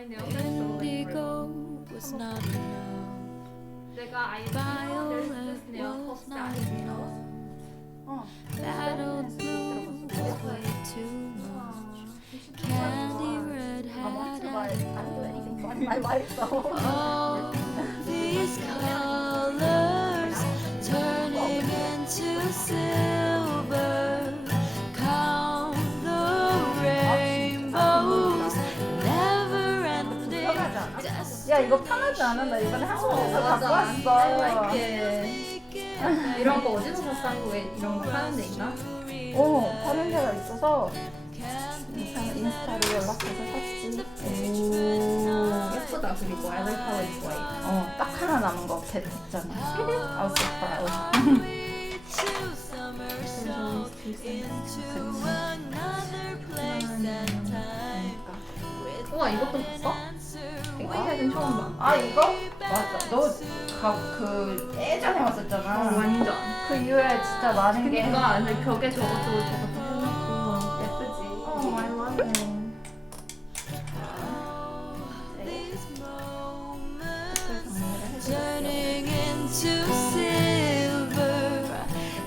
Indigo was not enough. 내가 아이디 Violet was not enough. Battle blue was way too much. Candy red had all these colors turning into silver. Count the rainbows, never ending. 야 이거 편하지 않아? 나 이번에 한국에서 갖고 왔어. 이런 거 어디서 샀어? 한국에 이런 거 파는 데 있나? 파는 데가 있어서 인스타를 연락해서 샀지. 예쁘다. 그리고 아이들 파워 좋아해. 딱 하나 남은 거 배 됐잖아. I was so proud. 우와, 이것도 봤어? 이거는 처음 봐. 아 이거? 맞아. 너 그 예전에 왔었잖아. 완전. 그 이후에 진짜 많은 게. 그니까 벽에 저것도 해놓고 예쁘지. I love it. Turning into silver,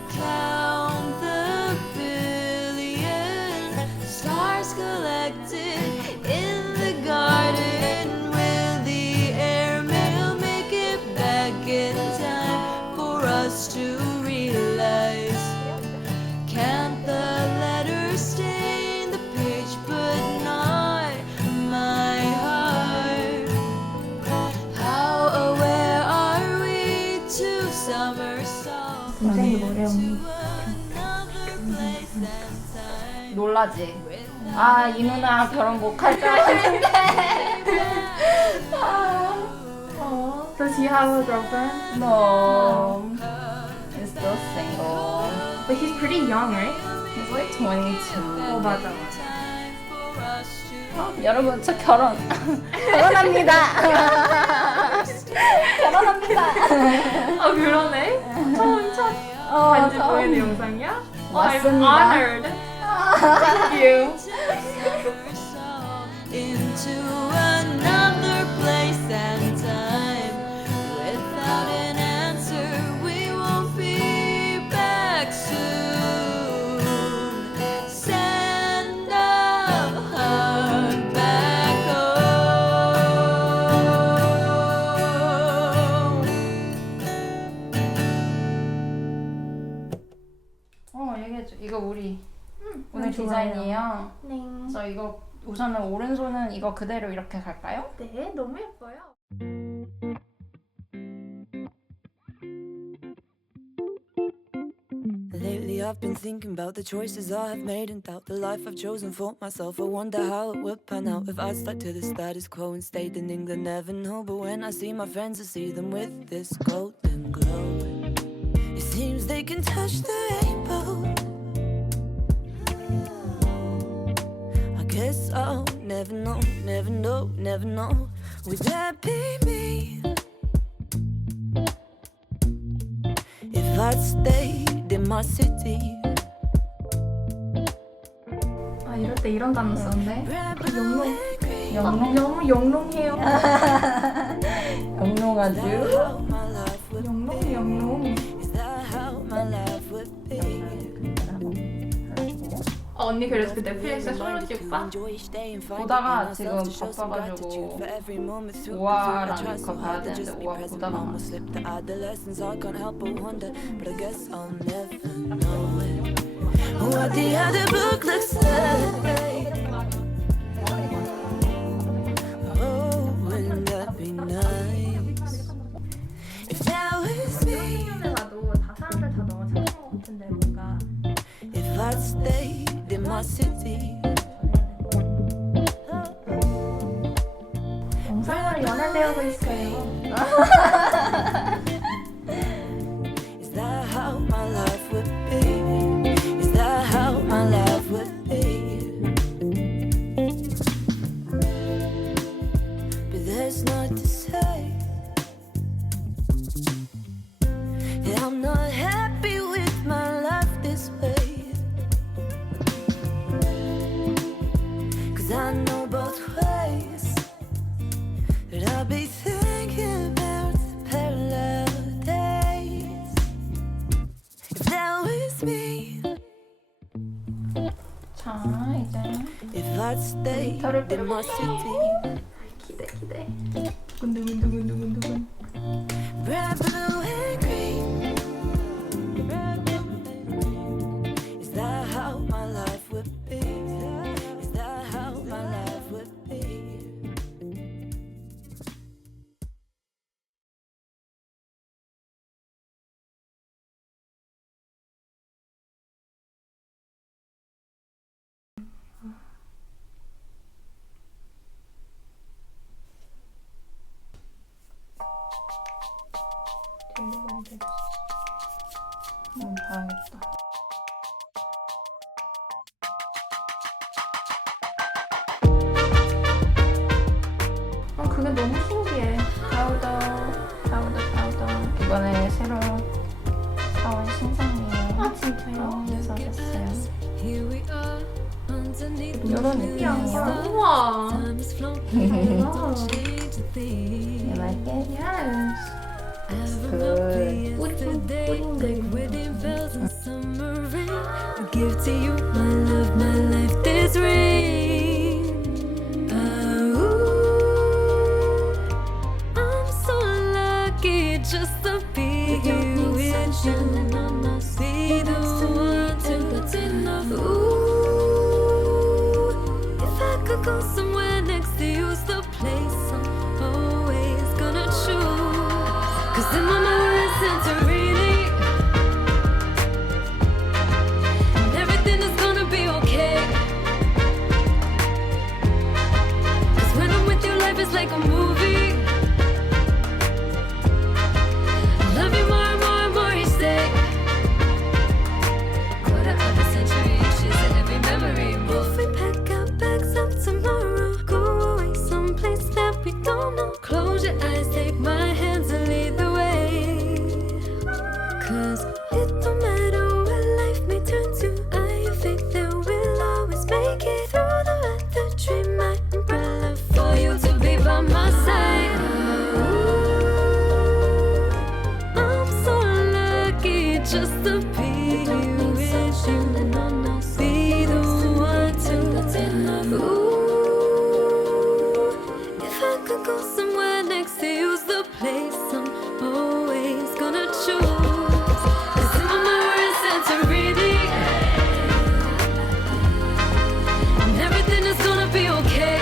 count the billion stars collected in the garden. Will the airmail make it back in time for us to realize? Can't the letters stain the page but not my heart? How aware are we to summer songs? 놀라지? 아, 이 누나 결혼 못 할 줄 알았는데. Does he have a girlfriend? No. He's still single. But he's pretty young, right? He's like 22. 맞아. 여러분, 저 결혼합니다. 결혼합니다. 그러네? 첫 반지 보이는 영상이야? 맞습니다. I'm honored. Thank you. Into another place and time. Without an answer, we won't be back soon. Send a heart back home. 얘기해줘. 이거 우리 오늘 디자인이에요. 네. 그래서 이거 우선은 오른손은 이거 그대로 이렇게 갈까요? 네, 너무 예뻐요. Lately I've been thinking about the choices I have made and doubt the life I've chosen for myself. I wonder how it would pan out if I stuck to the status quo and stayed in England. Never know, but when I see my friends, I see them with this golden glow. It seems they can touch the rainbow. I guess I'll never know, never know, never know. Would that be me? If I'd stayed in my city. 아, 이럴 때 이런 단어 썼네. 영롱? 너무 영롱해요. 영롱하죠? 영롱. 언니 그래서 그 넷플릭스에 솔로 찍봐? 보다가 지금 바빠가지고 5화랑 6화 봐야 되는데 5화 보다가 What the other book looks like. Oh, wouldn't that be nice? If that was me. 나도 다 사람들 다 너무 착한 것 같은데 뭔가 If I'd stayed in my city. 영상으로 연애되고 있어요. Is that how my life would be? Is that how my life would be? But there's not to say. Yeah, I'm not happy with my life this way. 'Cause I know both ways. day 저를 in my city. 기대. 두근두근두근두근두근. Red, blue, and green. Is that how my life would be? Is that how my life would be? 봐야겠다. 그게 너무 신기해. 파우더. 이번에 새로 사온 신상이에요. 아 진짜요? 그래서 샀어요. Here we are underneath 이런 느낌이에요. 우와. time is flowing. 대박. Change a thing. You like it? Yes. Good. Yesterday, like wedding bells in summer rain. I give to you my love, my life, this ring. I'm so lucky just to be here with you. Be the one to enough. Ooh, if I could go somewhere next to you's the place I'm always gonna choose. 'Cause in my mind we're in Santorini, and everything is gonna be okay. 'Cause when I'm with you, life is like a movie. I love you more and more and more each day. Quarter of a century, she's in every memory. If we pack our bags up tomorrow, go away someplace that we don't know. Close your eyes, take my hands and lead the way. 'Cause it don't matter what life may turn to, I have faith that we'll always make it through the weather. Dream my umbrella for you to be by my side. Ooh, I'm so lucky just to be here with you. Be the one to ooh, if I could go somewhere next to you's the place I'm always gonna choose. 'Cause in my mind we're in Santorini, and everything is gonna be okay.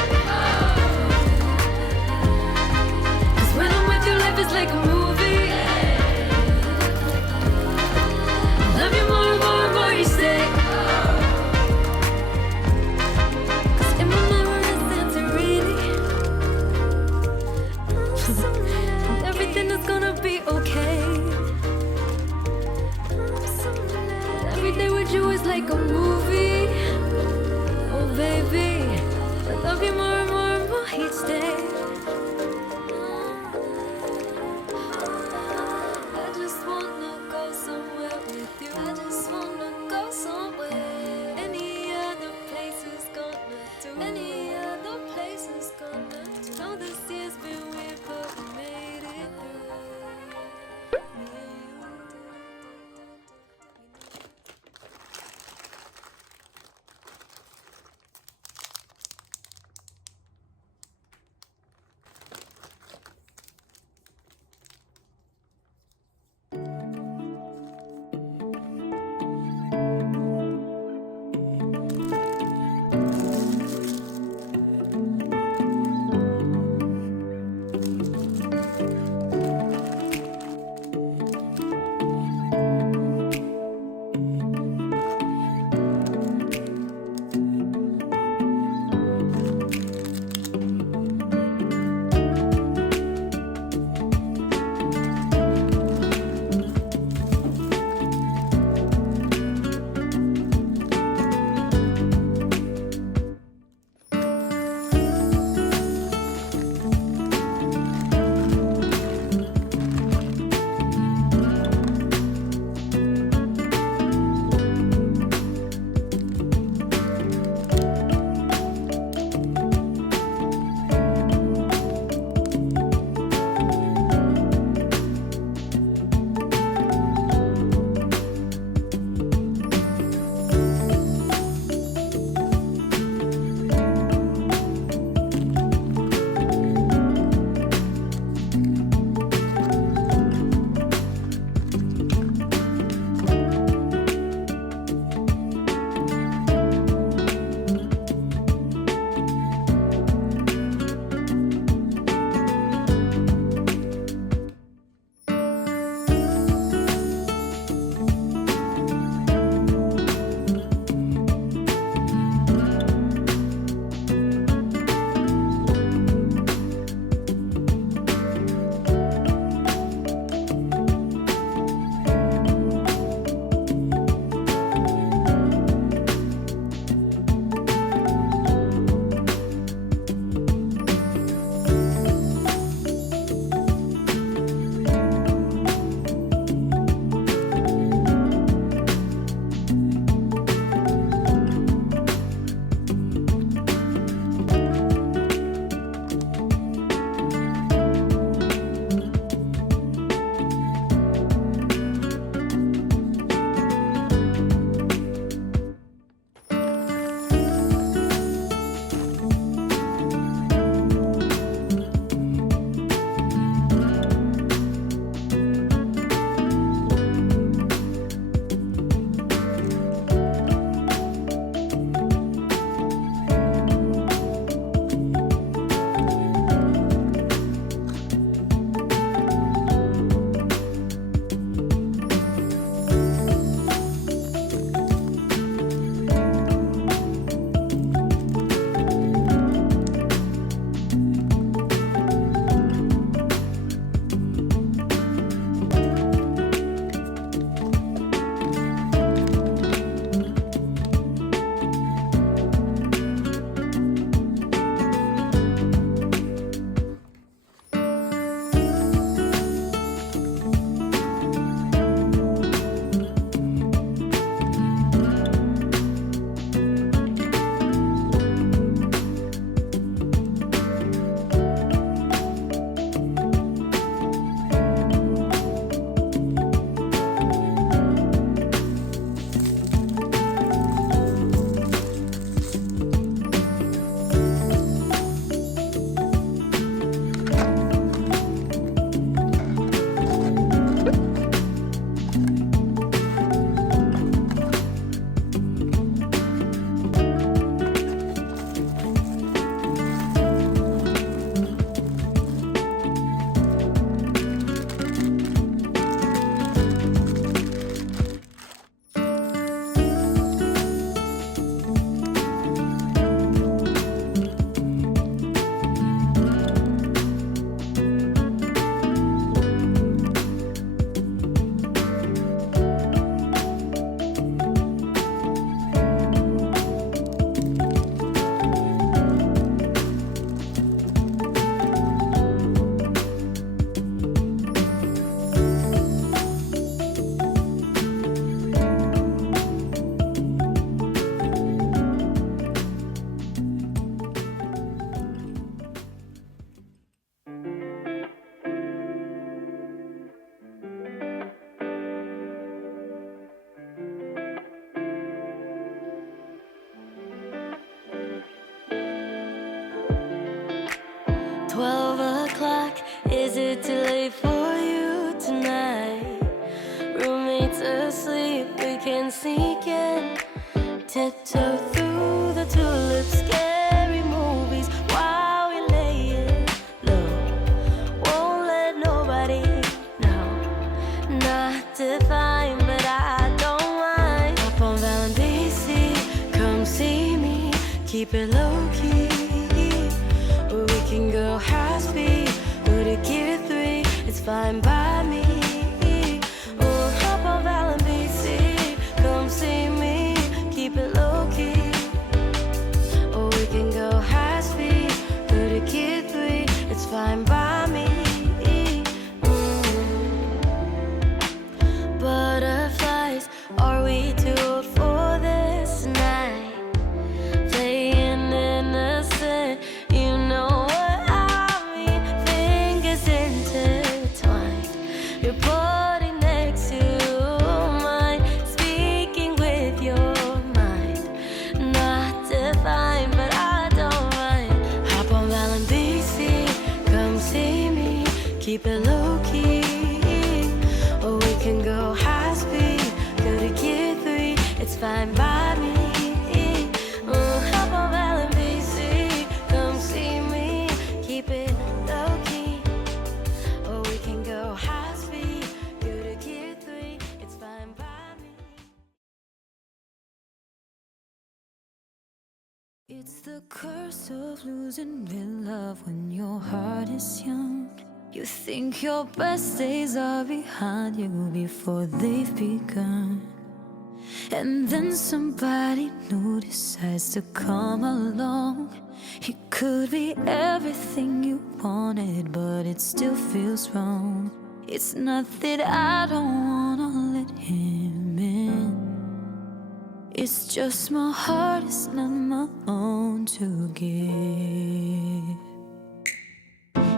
'Cause when I'm with you, life is like a movie. I love you more and more and more each day. 'Cause in my mind we're in Santorini, and everything is gonna be okay. Every day with you is like a movie. Oh baby, I love you more and more and more each day. I just wanna go somewhere with you. I just wanna go somewhere. Any other place is gonna do. Any other place is gonna do. Know this year's been weird, but we made it through. Me and you. Is it too late for you tonight? Roommates asleep, we can sneak in. Tiptoe through the tulips, scary movies while we lay it low. Won't let nobody know. Not divine, but I don't mind. Up on Valentine's Day, come see me. Keep it low key. We can go high speed, go to gear 3. It's fine by me. Oh, up on Valentine's Day, come see me. Keep it low key. Or we can go high speed, go to gear 3. It's fine by me. Butterflies, are we too old for this night? Playing innocent, you know what I mean. Fingers intertwined, your body next to mine, speaking with your mind. Not divine, but I don't mind. Hop on Valentine's Day, come see me. Keep it low key. Or we can go high speed, go to gear 3. It's fine by me. Hop on Valentine's Day, come see me. Keep it low key. Or we can go high speed, go to gear 3. It's fine by me. It's the curse of losing real love when your heart is young. You think your best days are behind you before they've begun. And then somebody new decides to come along. He could be everything you wanted, but it still feels wrong. It's not that I don't wanna let him in. It's just my heart is not my own to give.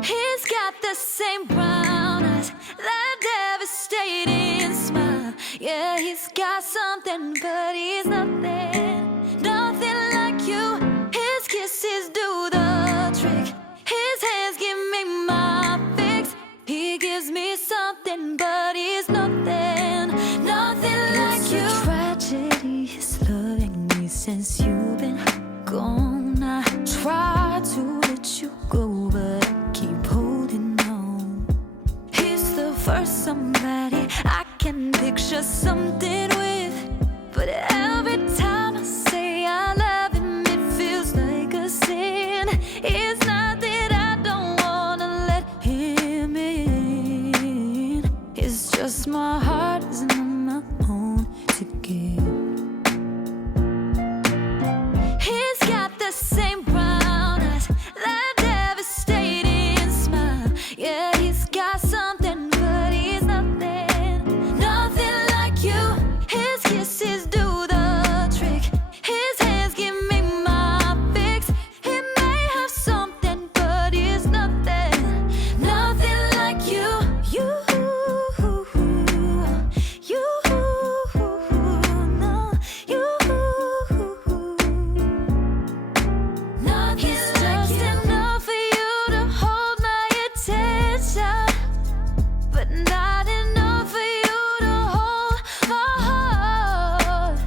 He's got the same brown eyes, that devastating smile. Yeah, he's got something, but he's nothing, nothing like you. His kisses do the trick, his hands give me my fix. He gives me something, but he's nothing, nothing like you. It's a tragedy, he's loving me since you've been gone. I try to let you go, but I keep holding on. He's the first somebody I can picture something with, but every time I say I love him, it feels like a sin. It's not that I don't wanna let him in. It's just my heart is not my own to give. He's got the same brown eyes, that devastating smile. Yeah, he's got something, but he's nothing, nothing like you. His kisses do the trick, his hands give me my fix. He may have something, but he's nothing, nothing like you. You, no, you. He's just enough for you to hold my attention, but not enough for you to hold my heart.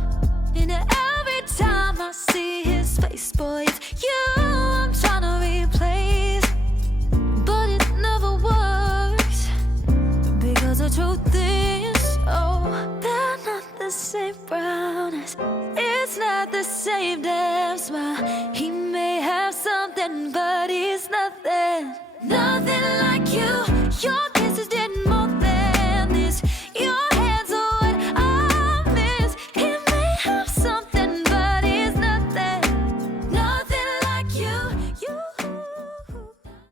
And every time I see his face, boy, it's you I'm trying to replace, but it never works, because the truth is, oh, they're not the same brown eyes. It's not the same damn smile. He may have something, but he's nothing, nothing like you. You're